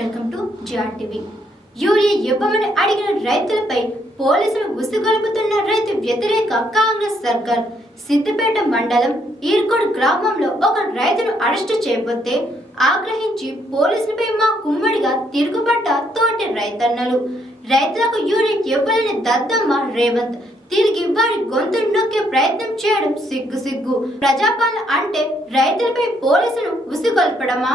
Welcome to GR TV. Urea ఇవ్వమని అడిగిన రైతులపై పోలీసులు ఉసుగొలుపుతున్న రైతు వ్యతిరేక కాంగ్రెస్ సర్కార్. సిద్దిపేట మండలం ఈర్కోడ్ గ్రామంలో ఒక రైతును అరెస్టు చేయబోతే ఆగ్రహించి పోలీసులపై మా కుమ్మడిగా తిరుగుబడ్డ తోటి రైతన్నలు. రైతులకు యూరియా ఇవ్వలేని దద్దమ్మ రేవంత్ తిరిగి వారి గొంతు నొక్కే ప్రయత్నం చేయడం సిగ్గు సిగ్గు ప్రజాపాలన అంటే రైతులపై పోలీసులు ఉసిగొల్పడమా?